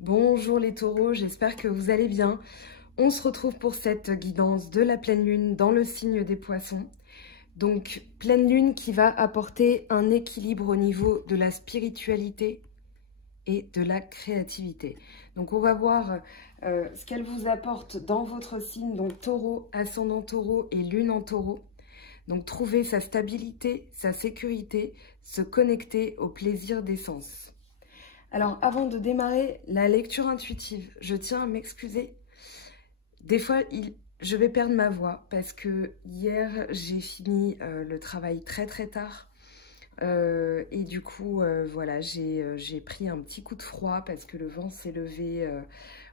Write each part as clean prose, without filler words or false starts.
Bonjour les taureaux, j'espère que vous allez bien. On se retrouve pour cette guidance de la pleine lune dans le signe des poissons. Donc pleine lune qui va apporter un équilibre au niveau de la spiritualité et de la créativité. Donc on va voir ce qu'elle vous apporte dans votre signe, donc taureau, ascendant taureau et lune en taureau. Donc trouver sa stabilité, sa sécurité, se connecter au plaisir des sens. Alors, avant de démarrer la lecture intuitive, je tiens à m'excuser. Des fois, je vais perdre ma voix parce que hier, j'ai fini le travail très tard. Et du coup, voilà, j'ai pris un petit coup de froid parce que le vent s'est levé.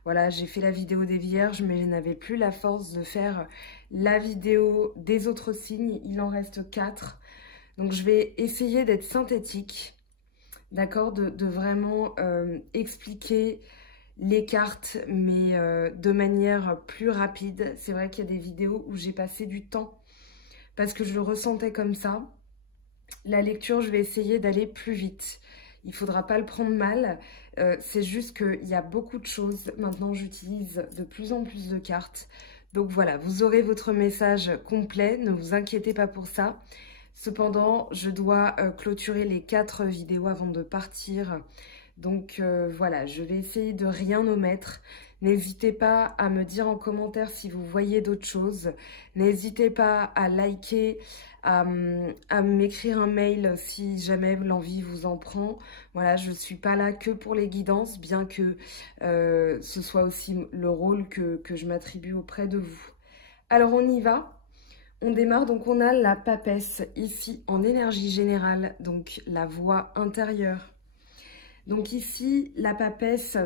Voilà, j'ai fait la vidéo des vierges, mais je n'avais plus la force de faire la vidéo des autres signes. Il en reste 4. Donc, je vais essayer d'être synthétique. D'accord, de vraiment expliquer les cartes, mais de manière plus rapide. C'est vrai qu'il y a des vidéos où j'ai passé du temps parce que je le ressentais comme ça. La lecture, je vais essayer d'aller plus vite. Il ne faudra pas le prendre mal. C'est juste qu'il y a beaucoup de choses. Maintenant, j'utilise de plus en plus de cartes. Donc voilà, vous aurez votre message complet. Ne vous inquiétez pas pour ça. Cependant, je dois clôturer les 4 vidéos avant de partir. Donc voilà, je vais essayer de rien omettre. N'hésitez pas à me dire en commentaire si vous voyez d'autres choses. N'hésitez pas à liker, à m'écrire un mail si jamais l'envie vous en prend. Voilà, je ne suis pas là que pour les guidances, bien que ce soit aussi le rôle que je m'attribue auprès de vous. Alors on y va. On démarre, donc on a la papesse ici en énergie générale, donc la voix intérieure. Donc ici, la papesse,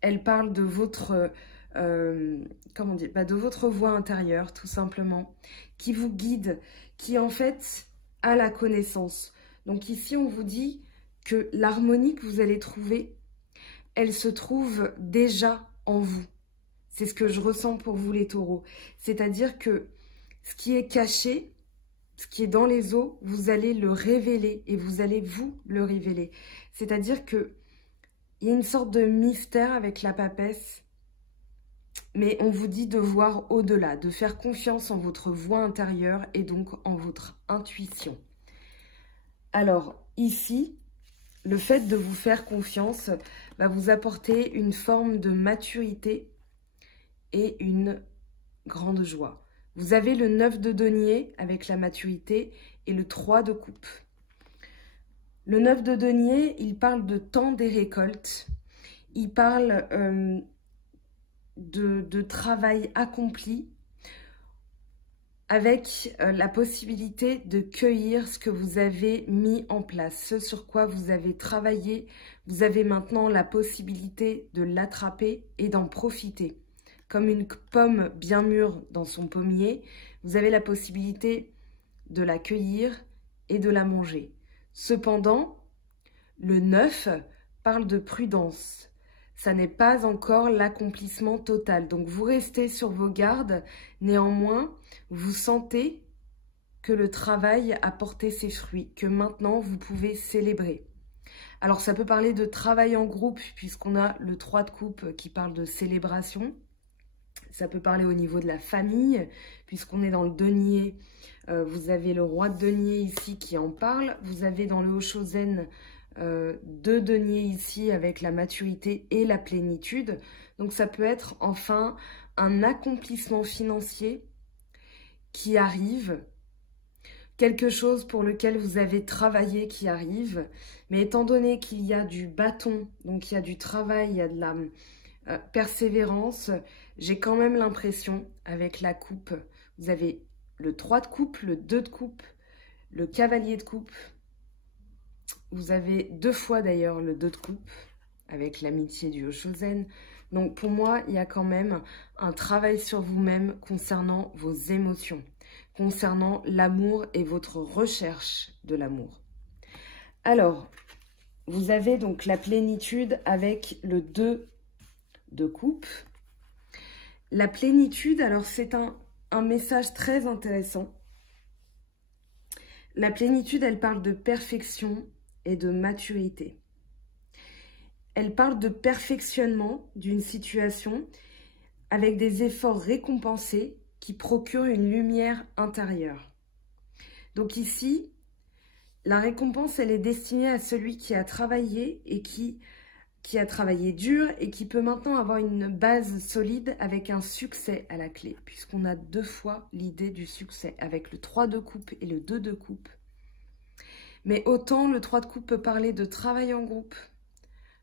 elle parle de votre, comment dire, de votre voix intérieure, tout simplement, qui vous guide, qui en fait a la connaissance. Donc ici, on vous dit que l'harmonie que vous allez trouver, elle se trouve déjà en vous. C'est ce que je ressens pour vous les taureaux. C'est-à-dire que ce qui est caché, ce qui est dans les eaux, vous allez le révéler et vous allez vous le révéler. C'est-à-dire qu'il y a une sorte de mystère avec la papesse, mais on vous dit de voir au-delà, de faire confiance en votre voix intérieure et donc en votre intuition. Alors ici, le fait de vous faire confiance va vous apporter une forme de maturité et une grande joie. Vous avez le 9 de denier avec la maturité et le 3 de coupe. Le 9 de denier, il parle de temps des récoltes. Il parle de travail accompli avec la possibilité de cueillir ce que vous avez mis en place, ce sur quoi vous avez travaillé. Vous avez maintenant la possibilité de l'attraper et d'en profiter. Comme une pomme bien mûre dans son pommier, vous avez la possibilité de la cueillir et de la manger. Cependant, le 9 parle de prudence. Ça n'est pas encore l'accomplissement total. Donc vous restez sur vos gardes. Néanmoins, vous sentez que le travail a porté ses fruits, que maintenant vous pouvez célébrer. Alors ça peut parler de travail en groupe puisqu'on a le 3 de coupe qui parle de célébration. Ça peut parler au niveau de la famille, puisqu'on est dans le denier. Vous avez le roi de denier ici qui en parle. Vous avez dans le Hoshozen 2 deniers ici avec la maturité et la plénitude. Donc ça peut être enfin un accomplissement financier qui arrive, quelque chose pour lequel vous avez travaillé qui arrive. Mais étant donné qu'il y a du bâton, donc il y a du travail, il y a de la persévérance, j'ai quand même l'impression, avec la coupe, vous avez le 3 de coupe, le 2 de coupe, le cavalier de coupe. Vous avez 2 fois d'ailleurs le 2 de coupe, avec l'amitié du Hoshozen. Donc pour moi, il y a quand même un travail sur vous-même concernant vos émotions, concernant l'amour et votre recherche de l'amour. Alors, vous avez donc la plénitude avec le 2 de coupe. La plénitude, alors c'est un message très intéressant. La plénitude, elle parle de perfection et de maturité. elle parle de perfectionnement d'une situation avec des efforts récompensés qui procurent une lumière intérieure. Donc ici, la récompense, elle est destinée à celui qui a travaillé et qui a travaillé dur et qui peut maintenant avoir une base solide avec un succès à la clé, puisqu'on a 2 fois l'idée du succès, avec le 3 de coupe et le 2 de coupe. Mais autant le 3 de coupe peut parler de travail en groupe,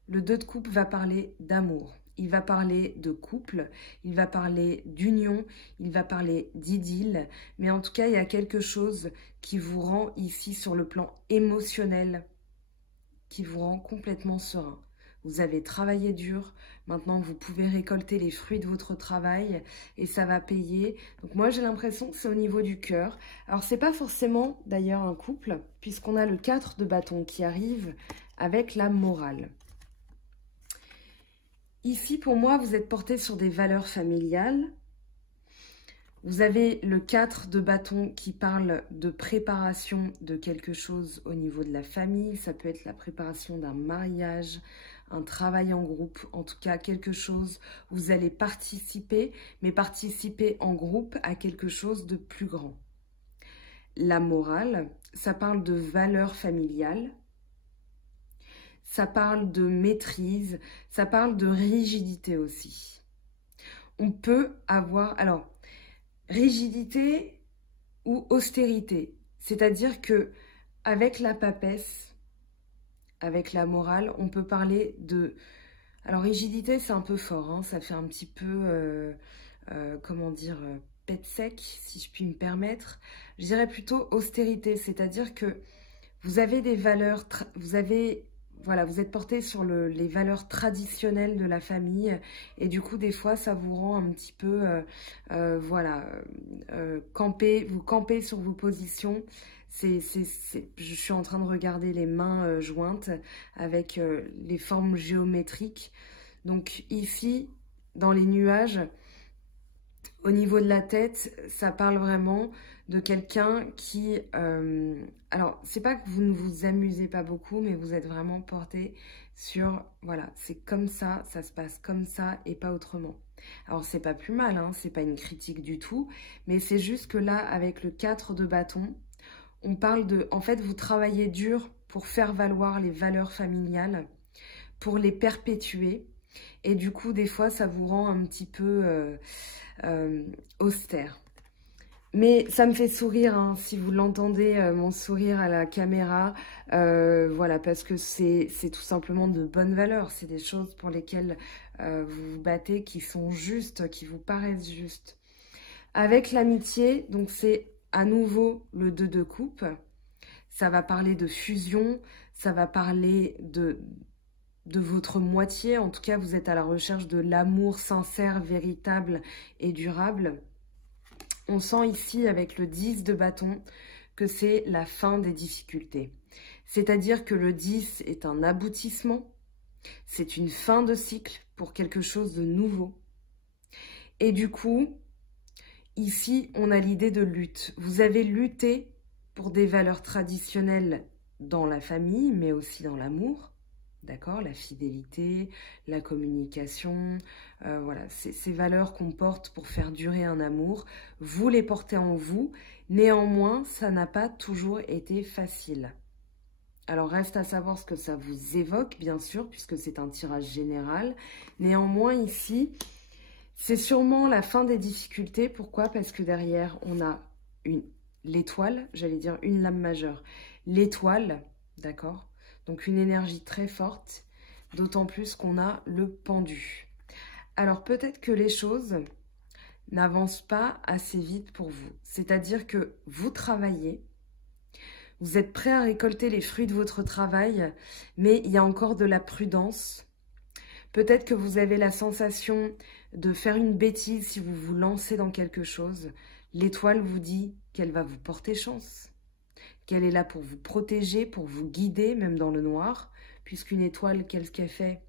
le 2 de coupe va parler d'amour. Il va parler de couple, il va parler d'union, il va parler d'idylle. Mais en tout cas, il y a quelque chose qui vous rend ici sur le plan émotionnel, qui vous rend complètement serein. Vous avez travaillé dur, maintenant vous pouvez récolter les fruits de votre travail et ça va payer. Donc moi j'ai l'impression que c'est au niveau du cœur. Alors c'est pas forcément d'ailleurs un couple, puisqu'on a le 4 de bâton qui arrive avec la morale. Ici, pour moi, vous êtes porté sur des valeurs familiales. Vous avez le 4 de bâton qui parle de préparation de quelque chose au niveau de la famille. Ça peut être la préparation d'un mariage, un travail en groupe, en tout cas quelque chose où vous allez participer, mais participer en groupe à quelque chose de plus grand. La morale, ça parle de valeurs familiales. Ça parle de maîtrise, ça parle de rigidité aussi. On peut avoir, alors, rigidité ou austérité. C'est-à-dire que avec la papesse, avec la morale, on peut parler de... Alors, rigidité, c'est un peu fort, hein, ça fait un petit peu, comment dire, pet sec, si je puis me permettre. Je dirais plutôt austérité, c'est-à-dire que vous avez des valeurs, voilà, vous êtes porté sur les valeurs traditionnelles de la famille et du coup, des fois, ça vous rend un petit peu, voilà, vous campez sur vos positions. Je suis en train de regarder les mains jointes avec les formes géométriques. Donc ici, dans les nuages, au niveau de la tête, ça parle vraiment de quelqu'un qui... alors, c'est pas que vous ne vous amusez pas beaucoup, mais vous êtes vraiment porté sur... Voilà, c'est comme ça se passe comme ça et pas autrement. Alors, c'est pas plus mal, hein, c'est pas une critique du tout, mais c'est juste que là, avec le 4 de bâton, on parle de... En fait, vous travaillez dur pour faire valoir les valeurs familiales, pour les perpétuer. Et du coup, des fois, ça vous rend un petit peu austère. Mais ça me fait sourire, hein, si vous l'entendez, mon sourire à la caméra. Voilà, parce que c'est tout simplement de bonnes valeurs. C'est des choses pour lesquelles vous vous battez, qui sont justes, qui vous paraissent justes. Avec l'amitié, donc c'est à nouveau le 2 de coupe. Ça va parler de fusion, ça va parler de votre moitié. En tout cas, vous êtes à la recherche de l'amour sincère, véritable et durable. On sent ici, avec le 10 de bâton, que c'est la fin des difficultés. C'est-à-dire que le 10 est un aboutissement, c'est une fin de cycle pour quelque chose de nouveau. Et du coup, ici, on a l'idée de lutte. Vous avez lutté pour des valeurs traditionnelles dans la famille, mais aussi dans l'amour. D'accord, la fidélité, la communication, voilà, ces valeurs qu'on porte pour faire durer un amour, vous les portez en vous. Néanmoins, ça n'a pas toujours été facile. Alors, reste à savoir ce que ça vous évoque, bien sûr, puisque c'est un tirage général. Néanmoins, ici, c'est sûrement la fin des difficultés. Pourquoi? Parce que derrière, on a l'étoile, j'allais dire une lame majeure. L'étoile, d'accord? Donc une énergie très forte, d'autant plus qu'on a le pendu. Alors peut-être que les choses n'avancent pas assez vite pour vous. C'est-à-dire que vous travaillez, vous êtes prêt à récolter les fruits de votre travail, mais il y a encore de la prudence. Peut-être que vous avez la sensation de faire une bêtise si vous vous lancez dans quelque chose. L'étoile vous dit qu'elle va vous porter chance, qu'elle est là pour vous protéger, pour vous guider, même dans le noir, puisqu'une étoile, qu'est-ce qu'elle fait?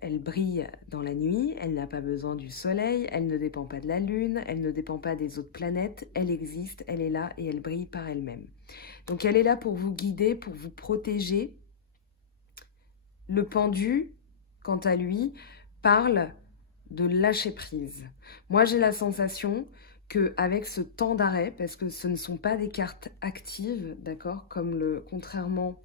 Elle brille dans la nuit, elle n'a pas besoin du soleil, elle ne dépend pas de la lune, elle ne dépend pas des autres planètes, elle existe, elle est là et elle brille par elle-même. Donc elle est là pour vous guider, pour vous protéger. Le pendu, quant à lui, parle de lâcher prise. Moi, j'ai la sensation qu'avec ce temps d'arrêt, parce que ce ne sont pas des cartes actives, d'accord, contrairement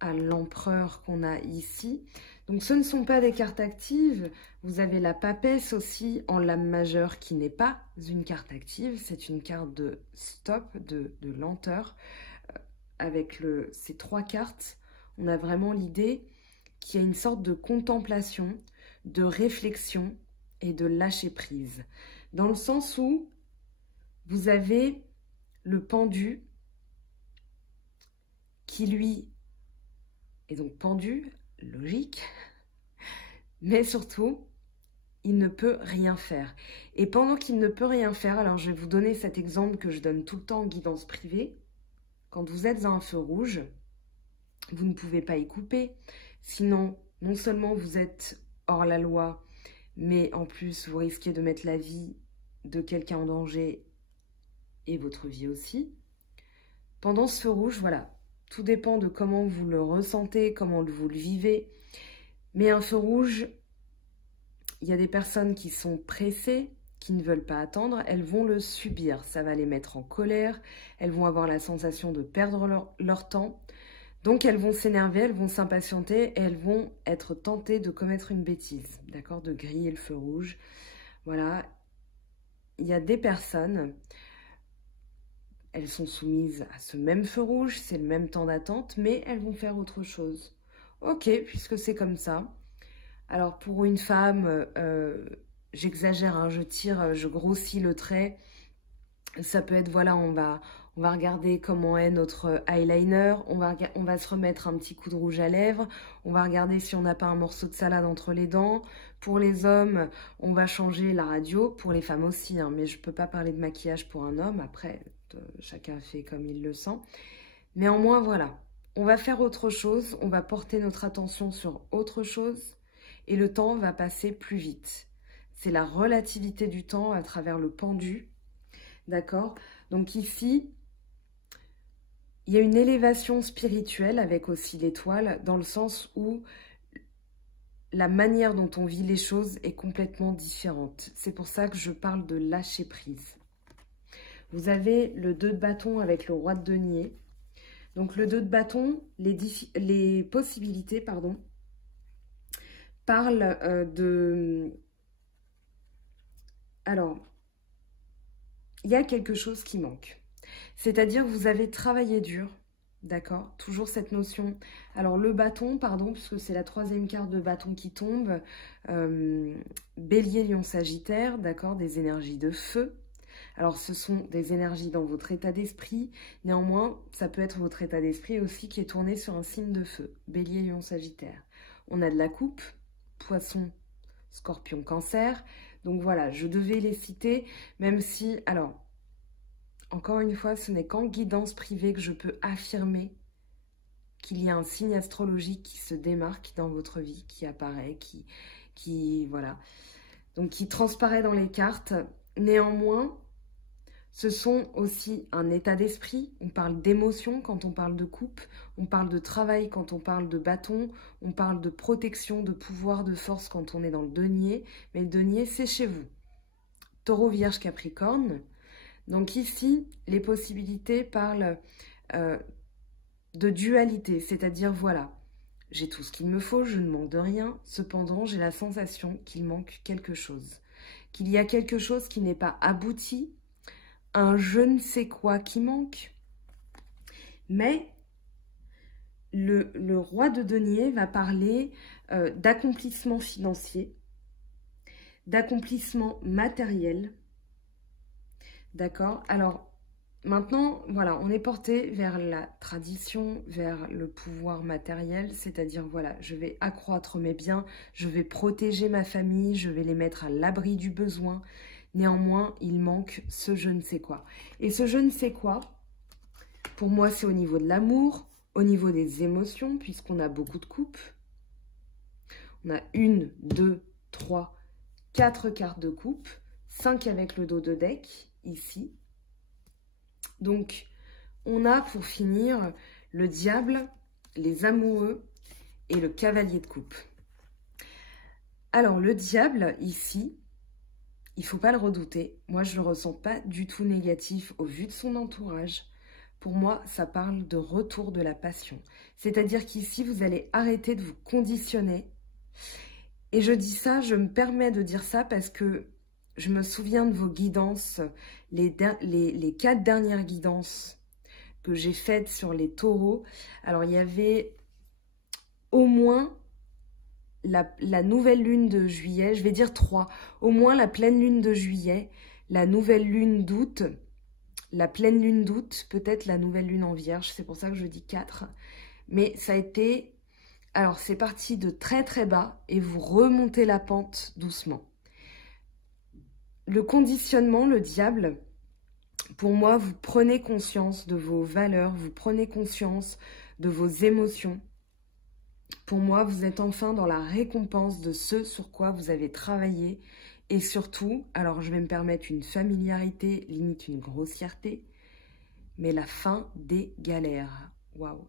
à l'empereur qu'on a ici. Donc, ce ne sont pas des cartes actives. Vous avez la papesse aussi en lame majeure qui n'est pas une carte active. C'est une carte de stop, de lenteur. Avec ces 3 cartes, on a vraiment l'idée qu'il y a une sorte de contemplation, de réflexion et de lâcher prise. Dans le sens où vous avez le pendu qui, lui, est donc pendu, logique, mais surtout, il ne peut rien faire. Et pendant qu'il ne peut rien faire, alors je vais vous donner cet exemple que je donne tout le temps en guidance privée. Quand vous êtes à un feu rouge, vous ne pouvez pas y couper. Sinon, non seulement vous êtes hors la loi, mais en plus, vous risquez de mettre la vie de quelqu'un en danger et votre vie aussi. Pendant ce feu rouge, voilà, tout dépend de comment vous le ressentez, comment vous le vivez. Mais un feu rouge, il y a des personnes qui sont pressées, qui ne veulent pas attendre, elles vont le subir. Ça va les mettre en colère, elles vont avoir la sensation de perdre leur temps. Donc elles vont s'énerver, elles vont s'impatienter et elles vont être tentées de commettre une bêtise, d'accord, de griller le feu rouge. Voilà, il y a des personnes, elles sont soumises à ce même feu rouge, c'est le même temps d'attente, mais elles vont faire autre chose. Ok, puisque c'est comme ça. Alors pour une femme, j'exagère, hein, je grossis le trait. Ça peut être, voilà, on va regarder comment est notre eyeliner, on va se remettre un petit coup de rouge à lèvres, on va regarder si on n'a pas un morceau de salade entre les dents. Pour les hommes, on va changer la radio, pour les femmes aussi, hein, mais je ne peux pas parler de maquillage pour un homme, après, chacun fait comme il le sent. Néanmoins, voilà, on va faire autre chose, on va porter notre attention sur autre chose, et le temps va passer plus vite. C'est la relativité du temps à travers le pendu. D'accord? Donc ici, il y a une élévation spirituelle avec aussi l'étoile, dans le sens où la manière dont on vit les choses est complètement différente. C'est pour ça que je parle de lâcher prise. Vous avez le 2 de bâton avec le roi de denier. Donc le 2 de bâton, les possibilités, pardon, parlent de... Alors, il y a quelque chose qui manque. C'est-à-dire que vous avez travaillé dur, d'accord? Toujours cette notion. Alors le bâton, pardon, puisque c'est la 3e carte de bâton qui tombe. Bélier, Lion, Sagittaire, d'accord? Des énergies de feu. Alors ce sont des énergies dans votre état d'esprit. Néanmoins, ça peut être votre état d'esprit aussi qui est tourné sur un signe de feu. Bélier, Lion, Sagittaire. On a de la coupe, Poisson, Scorpion, Cancer. Donc voilà, je devais les citer, même si... Alors, encore une fois, ce n'est qu'en guidance privée que je peux affirmer qu'il y a un signe astrologique qui se démarque dans votre vie, qui apparaît, voilà. Donc, qui transparaît dans les cartes. Néanmoins, ce sont aussi un état d'esprit. On parle d'émotion quand on parle de coupe. On parle de travail quand on parle de bâton. On parle de protection, de pouvoir, de force quand on est dans le denier. Mais le denier, c'est chez vous. Taureau, Vierge, Capricorne. Donc ici, les possibilités parlent de dualité. C'est-à-dire, voilà, j'ai tout ce qu'il me faut, je ne manque de rien. Cependant, j'ai la sensation qu'il manque quelque chose. Qu'il y a quelque chose qui n'est pas abouti. Un je ne sais quoi qui manque. Mais le roi de denier va parler d'accomplissement financier, d'accomplissement matériel. D'accord? Alors, maintenant, voilà, on est porté vers la tradition, vers le pouvoir matériel, c'est-à-dire, voilà, je vais accroître mes biens, je vais protéger ma famille, je vais les mettre à l'abri du besoin. Néanmoins, il manque ce je ne sais quoi. Et ce je ne sais quoi, pour moi, c'est au niveau de l'amour, au niveau des émotions, puisqu'on a beaucoup de coupes. On a 1, 2, 3, 4 cartes de coupe, 5 avec le dos de deck, ici. Donc, on a pour finir le diable, les amoureux et le cavalier de coupe. Alors, le diable, ici, il ne faut pas le redouter. Moi, je ne le ressens pas du tout négatif au vu de son entourage. Pour moi, ça parle de retour de la passion. C'est-à-dire qu'ici, vous allez arrêter de vous conditionner. Et je dis ça, je me permets de dire ça parce que je me souviens de vos guidances, les 4 dernières guidances que j'ai faites sur les taureaux. Alors, il y avait au moins la nouvelle lune de juillet, je vais dire 3. Au moins la pleine lune de juillet, la nouvelle lune d'août, la pleine lune d'août, peut-être la nouvelle lune en vierge, c'est pour ça que je dis 4. Mais ça a été... Alors, c'est parti de très très bas et vous remontez la pente doucement. Le conditionnement, le diable, pour moi, vous prenez conscience de vos valeurs, vous prenez conscience de vos émotions. Pour moi, vous êtes enfin dans la récompense de ce sur quoi vous avez travaillé. Et surtout, alors je vais me permettre une familiarité, limite une grossièreté, mais la fin des galères. Waouh.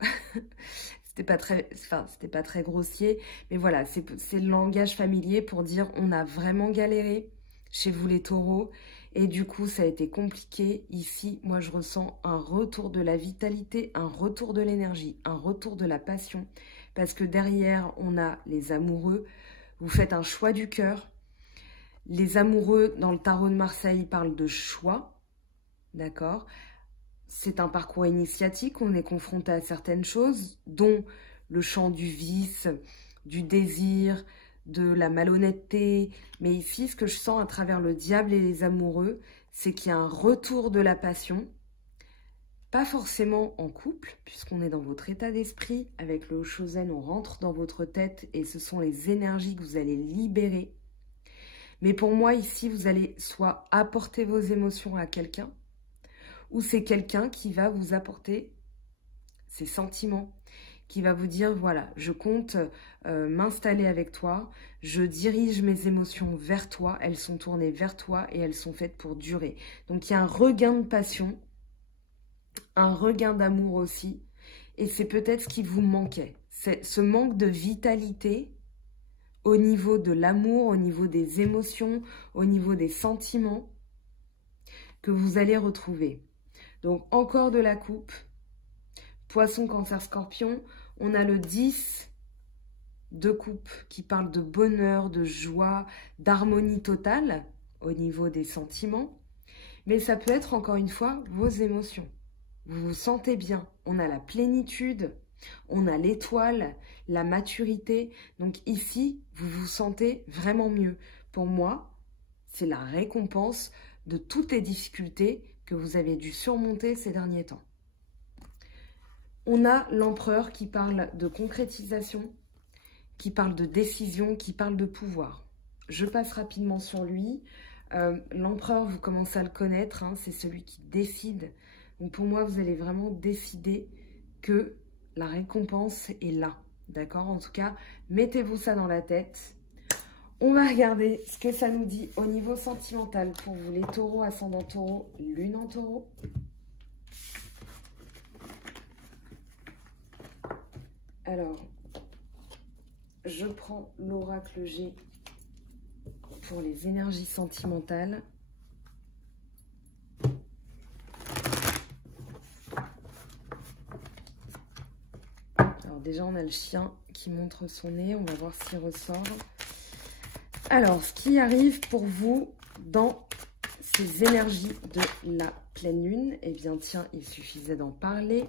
C'était pas très grossier, mais voilà, c'est le langage familier pour dire on a vraiment galéré chez vous les taureaux. Et du coup, ça a été compliqué. Ici, moi, je ressens un retour de la vitalité, un retour de l'énergie, un retour de la passion. Parce que derrière, on a les amoureux. Vous faites un choix du cœur. Les amoureux, dans le tarot de Marseille, parlent de choix. D'accord ? C'est un parcours initiatique. On est confronté à certaines choses, dont le champ du vice, du désir, de la malhonnêteté. Mais ici, ce que je sens à travers le diable et les amoureux, c'est qu'il y a un retour de la passion. Pas forcément en couple, puisqu'on est dans votre état d'esprit. Avec le Haut-Chosen, on rentre dans votre tête et ce sont les énergies que vous allez libérer. Mais pour moi, ici, vous allez soit apporter vos émotions à quelqu'un, ou c'est quelqu'un qui va vous apporter ses sentiments, qui va vous dire, voilà, je compte m'installer avec toi, je dirige mes émotions vers toi, elles sont tournées vers toi et elles sont faites pour durer. Donc, il y a un regain de passion, un regain d'amour aussi, et c'est peut-être ce qui vous manquait. C'est ce manque de vitalité au niveau de l'amour, au niveau des émotions, au niveau des sentiments que vous allez retrouver. Donc, encore de la coupe. Poisson, Cancer, Scorpion. On a le 10 de coupe qui parle de bonheur, de joie, d'harmonie totale au niveau des sentiments. Mais ça peut être, encore une fois, vos émotions. Vous vous sentez bien. On a la plénitude, on a l'étoile, la maturité. Donc ici, vous vous sentez vraiment mieux. Pour moi, c'est la récompense de toutes les difficultés que vous avez dû surmonter ces derniers temps. On a l'empereur qui parle de concrétisation, qui parle de décision, qui parle de pouvoir. Je passe rapidement sur lui. L'empereur, vous commencez à le connaître, hein, c'est celui qui décide. Donc pour moi, vous allez vraiment décider que la récompense est là. D'accord? En tout cas, mettez-vous ça dans la tête. On va regarder ce que ça nous dit au niveau sentimental pour vous, les taureaux, ascendant taureau, lune en taureau. Alors, je prends l'oracle G pour les énergies sentimentales. Alors déjà, on a le chien qui montre son nez. On va voir s'il ressort. Alors, ce qui arrive pour vous dans ces énergies de la pleine lune, eh bien, tiens, il suffisait d'en parler.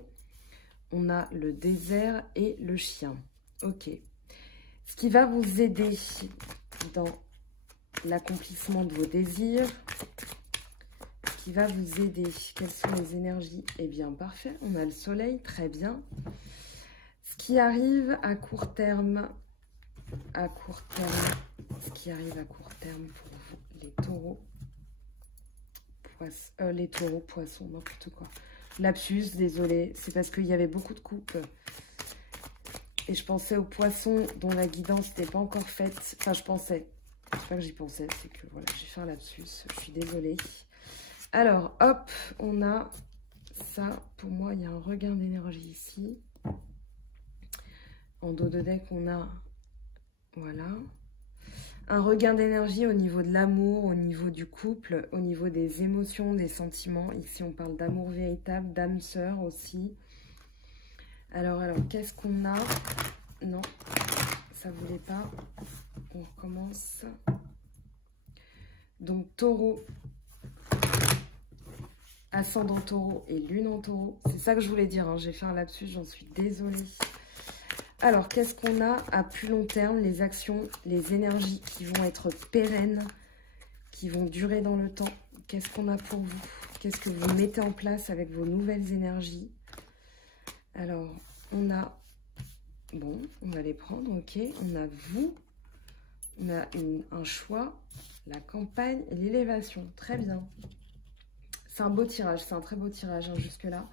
On a le désert et le chien. Ok. Ce qui va vous aider dans l'accomplissement de vos désirs, ce qui va vous aider, quelles sont les énergies? Eh bien, parfait, on a le soleil, très bien. Ce qui arrive à court terme, ce qui arrive à court terme pour vous, les taureaux, poissons, n'importe quoi. Lapsus, désolé, c'est parce qu'il y avait beaucoup de coupes. Et je pensais aux poissons dont la guidance n'était pas encore faite. Enfin, je pensais. C'est pas que j'y pensais, c'est que voilà, j'ai fait un lapsus. Je suis désolée. Alors, hop, on a ça. Pour moi, il y a un regain d'énergie ici. En dos de deck, on a, voilà, Un regain d'énergie au niveau de l'amour, au niveau du couple, au niveau des émotions, des sentiments. Ici, on parle d'amour véritable, d'âme sœur aussi. Alors, qu'est-ce qu'on a? Non, ça voulait pas. On recommence. Donc, taureau, ascendant taureau et lune en taureau. C'est ça que je voulais dire, hein. J'ai fait un lapsus, j'en suis désolée. Alors, qu'est-ce qu'on a à plus long terme? Les actions, les énergies qui vont être pérennes, qui vont durer dans le temps. Qu'est-ce qu'on a pour vous? Qu'est-ce que vous mettez en place avec vos nouvelles énergies? Alors, on a... Bon, on va les prendre, ok. On a vous, on a un choix, la campagne et l'élévation. Très bien. C'est un beau tirage, c'est un très beau tirage hein, jusque-là.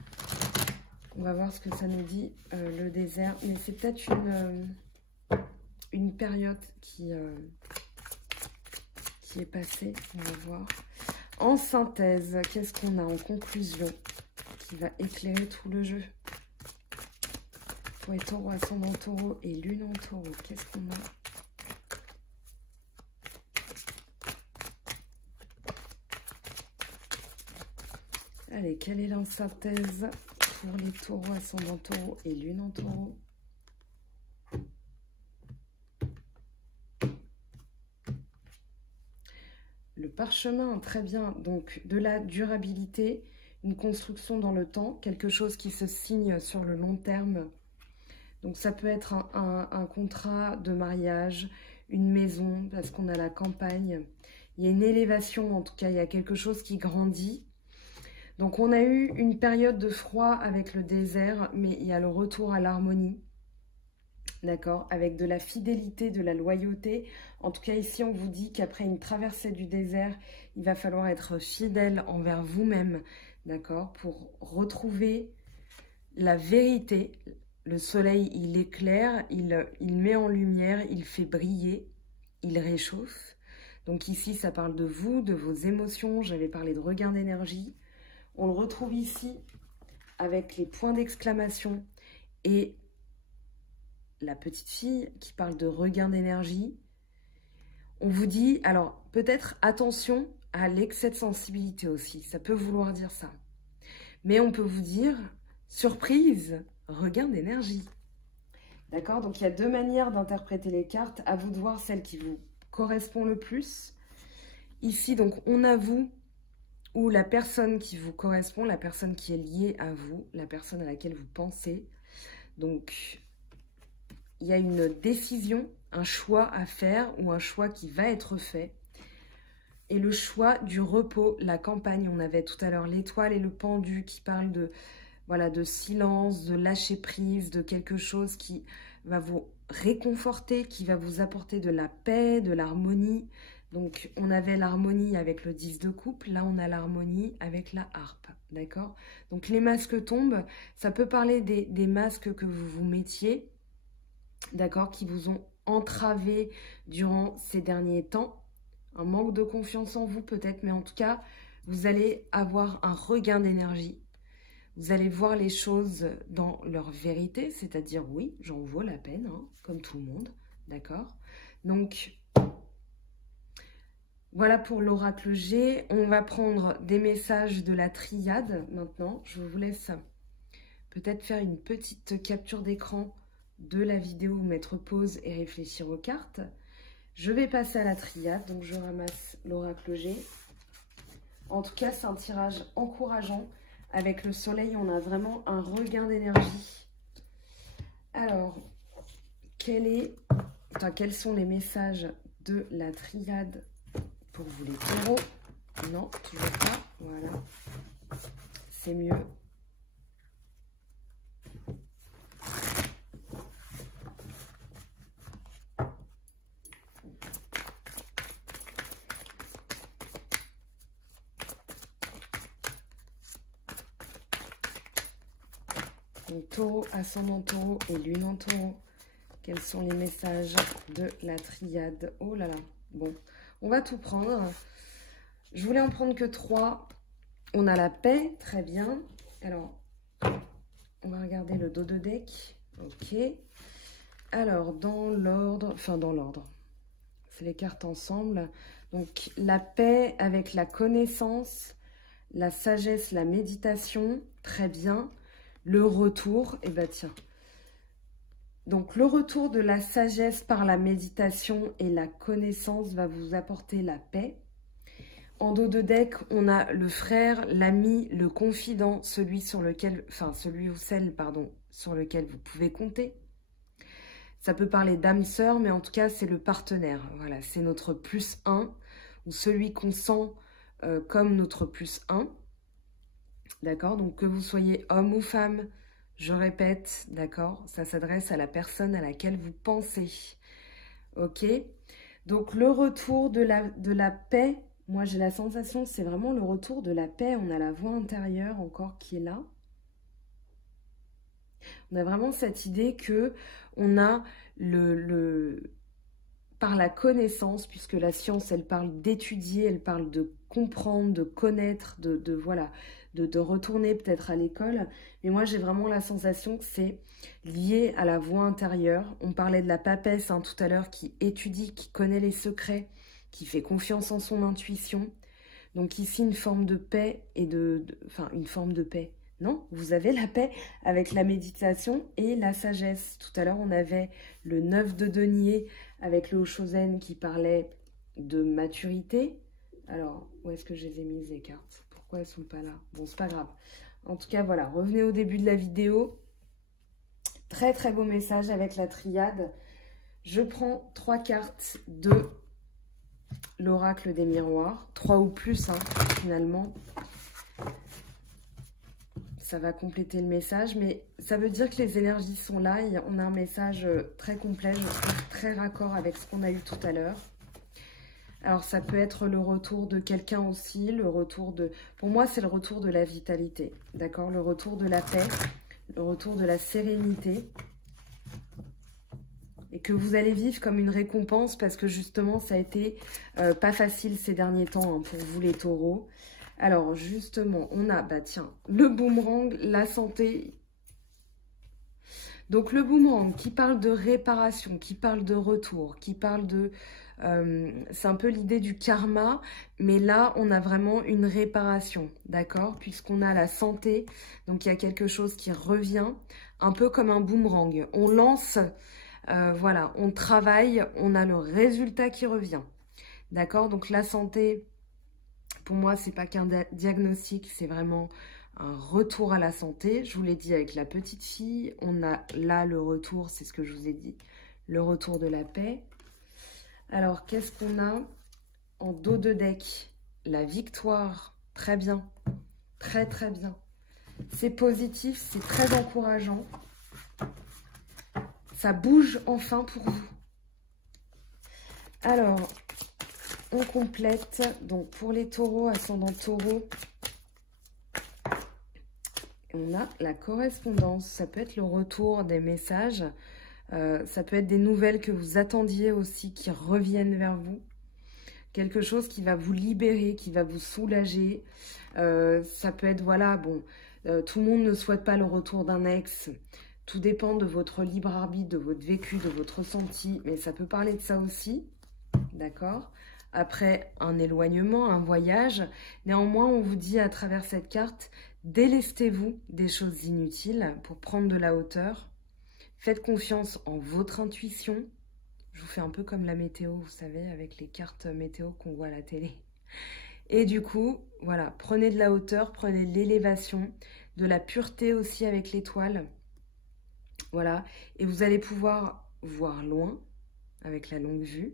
On va voir ce que ça nous dit, le désert. Mais c'est peut-être une période qui est passée. On va voir. En synthèse, qu'est-ce qu'on a en conclusion qui va éclairer tout le jeu? Pour les taureaux, ascendant taureau et lune en taureau, qu'est-ce qu'on a? Allez, quelle est la synthèse pour les taureaux, ascendant taureau et lune en taureau? Le parchemin, très bien. Donc, de la durabilité, une construction dans le temps, quelque chose qui se signe sur le long terme. Donc, ça peut être un contrat de mariage, une maison, parce qu'on a la campagne. Il y a une élévation, en tout cas, il y a quelque chose qui grandit. Donc, on a eu une période de froid avec le désert, mais il y a le retour à l'harmonie, d'accord, avec de la fidélité, de la loyauté. En tout cas, ici, on vous dit qu'après une traversée du désert, il va falloir être fidèle envers vous-même, d'accord, pour retrouver la vérité. Le soleil, il éclaire, il met en lumière, il fait briller, il réchauffe. Donc ici, ça parle de vous, de vos émotions. J'avais parlé de regain d'énergie. On le retrouve ici avec les points d'exclamation et la petite fille qui parle de regain d'énergie. On vous dit, alors peut-être attention à l'excès de sensibilité aussi, ça peut vouloir dire ça. Mais on peut vous dire, surprise, regain d'énergie. D'accord? Donc il y a deux manières d'interpréter les cartes, à vous de voir celle qui vous correspond le plus. Ici, donc on a vous, ou la personne qui vous correspond, la personne qui est liée à vous, la personne à laquelle vous pensez. Donc, il y a une décision, un choix à faire ou un choix qui va être fait. Et le choix du repos, la campagne, on avait tout à l'heure l'étoile et le pendu qui parlent de, voilà, de silence, de lâcher prise, de quelque chose qui va vous réconforter, qui va vous apporter de la paix, de l'harmonie. Donc, on avait l'harmonie avec le 10 de coupe. Là, on a l'harmonie avec la harpe. D'accord? Donc, les masques tombent. Ça peut parler des masques que vous vous mettiez. D'accord? Qui vous ont entravé durant ces derniers temps. Un manque de confiance en vous, peut-être. Mais en tout cas, vous allez avoir un regain d'énergie. Vous allez voir les choses dans leur vérité. C'est-à-dire, oui, j'en vaux la peine, hein, comme tout le monde. D'accord? Donc... voilà pour l'oracle G. On va prendre des messages de la triade maintenant. Je vous laisse peut-être faire une petite capture d'écran de la vidéo, mettre pause et réfléchir aux cartes. Je vais passer à la triade, donc je ramasse l'oracle G. En tout cas, c'est un tirage encourageant. Avec le soleil, on a vraiment un regain d'énergie. Alors, quels sont les messages de la triade pour vous les taureaux? Non, toujours pas. Voilà. C'est mieux. Donc, taureau, ascendant taureau et lune en taureau. Quels sont les messages de la triade? Oh là là. Bon, on va tout prendre. Je voulais en prendre que 3. On a la paix, très bien. Alors, on va regarder le dos de deck. Ok. Alors, dans l'ordre, c'est les cartes ensemble. Donc, la paix avec la connaissance, la sagesse, la méditation, très bien. Le retour, et bah tiens. Donc, le retour de la sagesse par la méditation et la connaissance va vous apporter la paix. En dos de deck, on a le frère, l'ami, le confident, celui sur lequel, enfin, celui ou celle, pardon, sur lequel vous pouvez compter. Ça peut parler d'âme sœur, mais en tout cas, c'est le partenaire. Voilà, c'est notre plus 1, ou celui qu'on sent comme notre plus 1. D'accord? Donc, que vous soyez homme ou femme, je répète, d'accord? Ça s'adresse à la personne à laquelle vous pensez. Ok? Donc, le retour de la paix, moi, j'ai la sensation que c'est vraiment le retour de la paix. On a la voix intérieure encore qui est là. On a vraiment cette idée que on a par la connaissance, puisque la science, elle parle d'étudier, elle parle de comprendre, de connaître, voilà, de retourner peut-être à l'école. Mais moi, j'ai vraiment la sensation que c'est lié à la voix intérieure. On parlait de la papesse hein, tout à l'heure, qui étudie, qui connaît les secrets, qui fait confiance en son intuition. Donc ici, une forme de paix et enfin, une forme de paix. Non, vous avez la paix avec la méditation et la sagesse. Tout à l'heure, on avait le 9 de denier avec le Hoshozen qui parlait de maturité. Alors, où est-ce que je les ai mises, les cartes? Pourquoi elles ne sont pas là? Bon, c'est pas grave. En tout cas, voilà, revenez au début de la vidéo. Très, très beau message avec la triade. Je prends 3 cartes de l'oracle des miroirs. 3 ou plus, hein, finalement. Ça va compléter le message, mais ça veut dire que les énergies sont là. On a un message très complet, je trouve, très raccord avec ce qu'on a eu tout à l'heure. Alors, ça peut être le retour de quelqu'un aussi, le retour de... Pour moi, c'est le retour de la vitalité, d'accord? Le retour de la paix, le retour de la sérénité. Et que vous allez vivre comme une récompense parce que justement, ça a été pas facile ces derniers temps hein, pour vous les taureaux. Alors, justement, on a, bah tiens, le boomerang, la santé. Donc, le boomerang qui parle de réparation, qui parle de retour, qui parle de... c'est un peu l'idée du karma, mais là, on a vraiment une réparation, d'accord? Puisqu'on a la santé, donc il y a quelque chose qui revient, un peu comme un boomerang. On lance, voilà, on travaille, on a le résultat qui revient, d'accord? Donc, la santé... Pour moi, c'est pas qu'un diagnostic, c'est vraiment un retour à la santé. Je vous l'ai dit avec la petite fille, on a là le retour, c'est ce que je vous ai dit, le retour de la paix. Alors, qu'est-ce qu'on a en dos de deck? La victoire, très bien, très très bien. C'est positif, c'est très encourageant. Ça bouge enfin pour vous. Alors... On complète, donc pour les taureaux, ascendant taureau, on a la correspondance. Ça peut être le retour des messages, ça peut être des nouvelles que vous attendiez aussi qui reviennent vers vous. Quelque chose qui va vous libérer, qui va vous soulager. Ça peut être, voilà, bon, tout le monde ne souhaite pas le retour d'un ex. Tout dépend de votre libre arbitre, de votre vécu, de votre ressenti, mais ça peut parler de ça aussi, d'accord ? Après un éloignement, un voyage. Néanmoins, on vous dit à travers cette carte, délestez-vous des choses inutiles pour prendre de la hauteur. Faites confiance en votre intuition. Je vous fais un peu comme la météo, vous savez, avec les cartes météo qu'on voit à la télé. Et du coup, voilà, prenez de la hauteur, prenez de l'élévation, de la pureté aussi avec l'étoile. Voilà, et vous allez pouvoir voir loin avec la longue vue.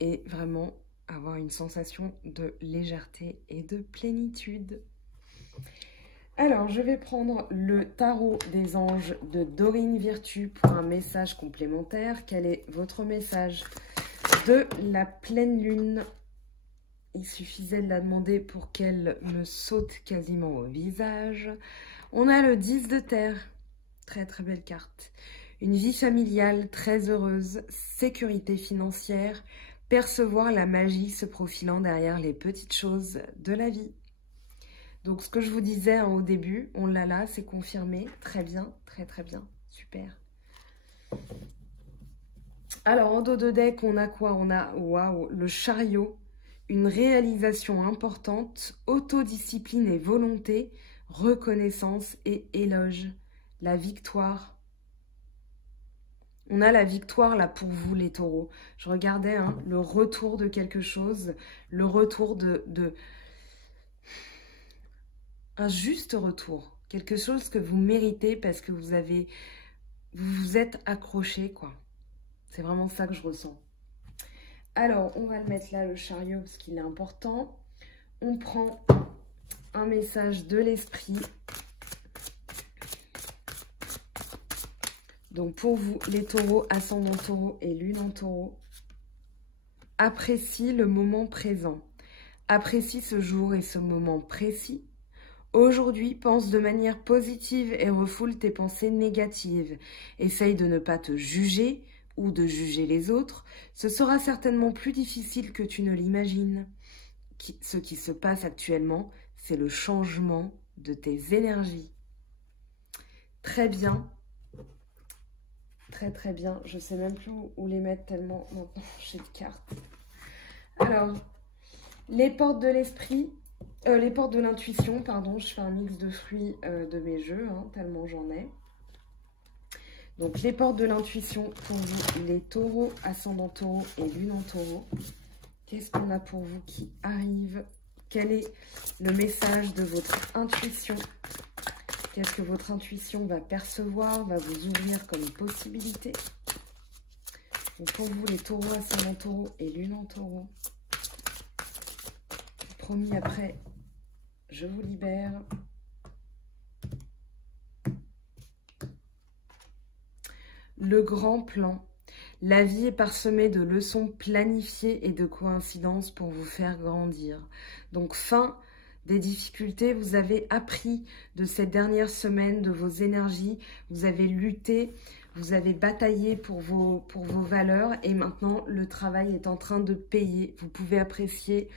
Et vraiment avoir une sensation de légèreté et de plénitude. Alors, je vais prendre le tarot des anges de Dorine Virtue pour un message complémentaire. Quel est votre message de la pleine lune? Il suffisait de la demander pour qu'elle me saute quasiment au visage. On a le 10 de terre. Très très belle carte. Une vie familiale très heureuse, sécurité financière, percevoir la magie se profilant derrière les petites choses de la vie. Donc, ce que je vous disais hein, au début, on l'a là, c'est confirmé. Très bien, très très bien, super. Alors, en dos de deck, on a quoi? On a, waouh, le chariot, une réalisation importante, autodiscipline et volonté, reconnaissance et éloge, la victoire. On a la victoire là pour vous les taureaux. Je regardais hein, le retour de quelque chose, le retour de un juste retour. Quelque chose que vous méritez parce que vous vous êtes accroché quoi. C'est vraiment ça que je ressens. Alors, on va le mettre là, le chariot, parce qu'il est important. On prend un message de l'esprit. Donc, pour vous, les taureaux, ascendant taureau et lune en taureau, apprécie le moment présent. Apprécie ce jour et ce moment précis. Aujourd'hui, pense de manière positive et refoule tes pensées négatives. Essaye de ne pas te juger ou de juger les autres. Ce sera certainement plus difficile que tu ne l'imagines. Ce qui se passe actuellement, c'est le changement de tes énergies. Très bien. Très très bien. Je ne sais même plus où les mettre tellement maintenant j'ai de cartes. Alors, les portes de l'esprit, les portes de l'intuition, pardon. Je fais un mix de fruits de mes jeux, hein, tellement j'en ai. Donc, les portes de l'intuition pour vous, les taureaux, ascendant taureau et lune en taureau. Qu'est-ce qu'on a pour vous qui arrive? Quel est le message de votre intuition? Qu'est-ce que votre intuition va percevoir, va vous ouvrir comme possibilité? Donc pour vous, les taureaux, ascendant taureau et lune en taureau. Promis, après, je vous libère. Le grand plan. La vie est parsemée de leçons planifiées et de coïncidences pour vous faire grandir. Donc, fin des difficultés, vous avez appris de cette dernière semaine, de vos énergies, vous avez lutté, vous avez bataillé pour vos valeurs et maintenant, le travail est en train de payer. Vous pouvez apprécier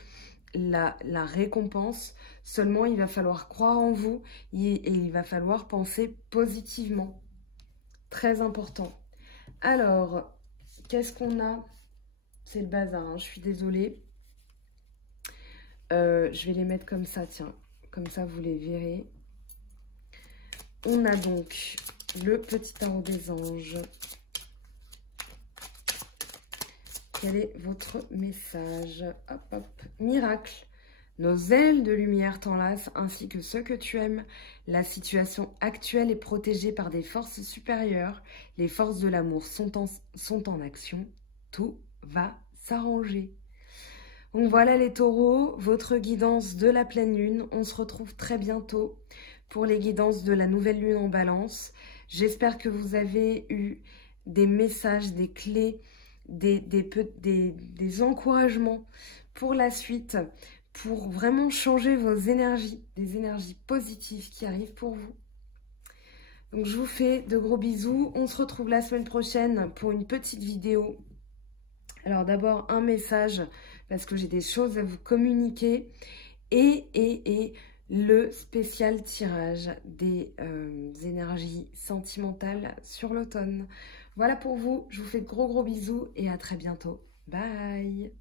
la récompense. Seulement, il va falloir croire en vous et il va falloir penser positivement. Très important. Alors, qu'est-ce qu'on a? C'est le bazar, hein, je suis désolée. Je vais les mettre comme ça, tiens. Comme ça, vous les verrez. On a donc le petit tarot des anges. Quel est votre message? Hop, hop. Miracle. Nos ailes de lumière t'enlacent ainsi que ceux que tu aimes. La situation actuelle est protégée par des forces supérieures. Les forces de l'amour sont en action. Tout va s'arranger. Donc voilà les taureaux, votre guidance de la pleine lune. On se retrouve très bientôt pour les guidances de la nouvelle lune en balance. J'espère que vous avez eu des messages, des clés, des encouragements pour la suite, pour vraiment changer vos énergies, des énergies positives qui arrivent pour vous. Donc je vous fais de gros bisous. On se retrouve la semaine prochaine pour une petite vidéo. Alors d'abord un message parce que j'ai des choses à vous communiquer et le spécial tirage des énergies sentimentales sur l'automne. Voilà pour vous, je vous fais de gros bisous et à très bientôt. Bye!